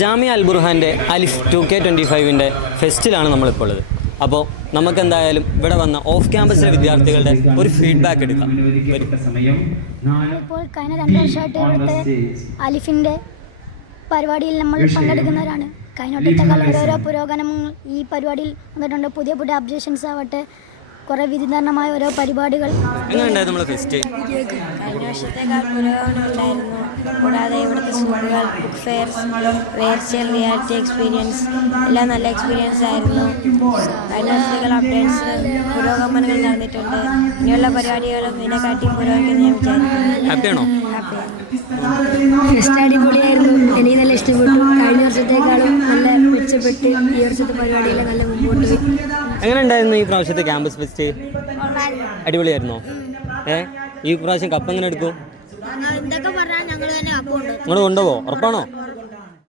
ജാമിയ അൽ ബുർഹാൻ്റെ അലിഫ് 2K25 ഫെസ്റ്റിലാണ് നമ്മളിപ്പോൾ ഉള്ളത്. അപ്പോൾ നമുക്കെന്തായാലും ഇവിടെ വന്ന ഓഫ് ക്യാമ്പസിലെ വിദ്യാർത്ഥികളുടെ ഒരു ഫീഡ്ബാക്ക് എടുക്കാം. ഇപ്പോൾ കഴിഞ്ഞ 2 വർഷമായിട്ട് ഇവിടുത്തെ അലിഫിൻ്റെ പരിപാടിയിൽ നമ്മൾ പങ്കെടുക്കുന്നവരാണ്. കഴിഞ്ഞോട്ടത്തേക്കാൾ ഓരോരോ പുരോഗമനങ്ങൾ ഈ പരിപാടിയിൽ വന്നിട്ടുണ്ട്. പുതിയ പുതിയ അബ്ജക്ഷൻസ് ആവട്ടെ, കുറേ വിധിതരണമായ ഓരോ പരിപാടികൾ. എങ്ങനെയുണ്ടായിരുന്നു നമ്മുടെ ഫെസ്റ്റ്? കഴിഞ്ഞ വർഷത്തേക്കാൾ പുരോഗമനം ഉണ്ടായിരുന്നു. കൂടാതെ ഇവിടുത്തെ സ്കൂളുകൾ, book fairs, virtual reality experience എല്ലാം നല്ല എക്സ്പീരിയൻസ് ആയിരുന്നു. കഴിഞ്ഞ വർഷത്തേക്കാൾ അപ്ഡേറ്റ്സ് പുരോഗമനങ്ങൾ നടന്നിട്ടുണ്ട്. ഇനിയുള്ള പരിപാടികളും ഇതിനെക്കാട്ടി പുരോഗമിക്കുന്ന ഞാൻ വിചാരിക്കുന്നു. ഹാപ്പിയാണോ? ഫെസ്റ്റ് അടിപൊളിയായിരുന്നു. എനിക്ക് നല്ല ഇഷ്ടപ്പെട്ടു. കഴിഞ്ഞ വർഷത്തേക്കാളും നല്ല മെച്ചപ്പെട്ട് ഈ വർഷത്തെ പരിപാടിയെല്ലാം നല്ല മുമ്പോട്ട് പോയി. എങ്ങനെ ഉണ്ടായിരുന്നു ഈ പ്രാവശ്യത്തെ ക്യാമ്പസ് ഫെസ്റ്റ്? അടിപൊളിയായിരുന്നോ? ഈ പ്രാവശ്യം കപ്പ് എങ്ങനെ എടുക്കും? എന്തൊക്കെ പറഞ്ഞാൽ ഞങ്ങൾ തന്നെ നിങ്ങൾ കൊണ്ടുപോകോ? ഉറപ്പാണോ?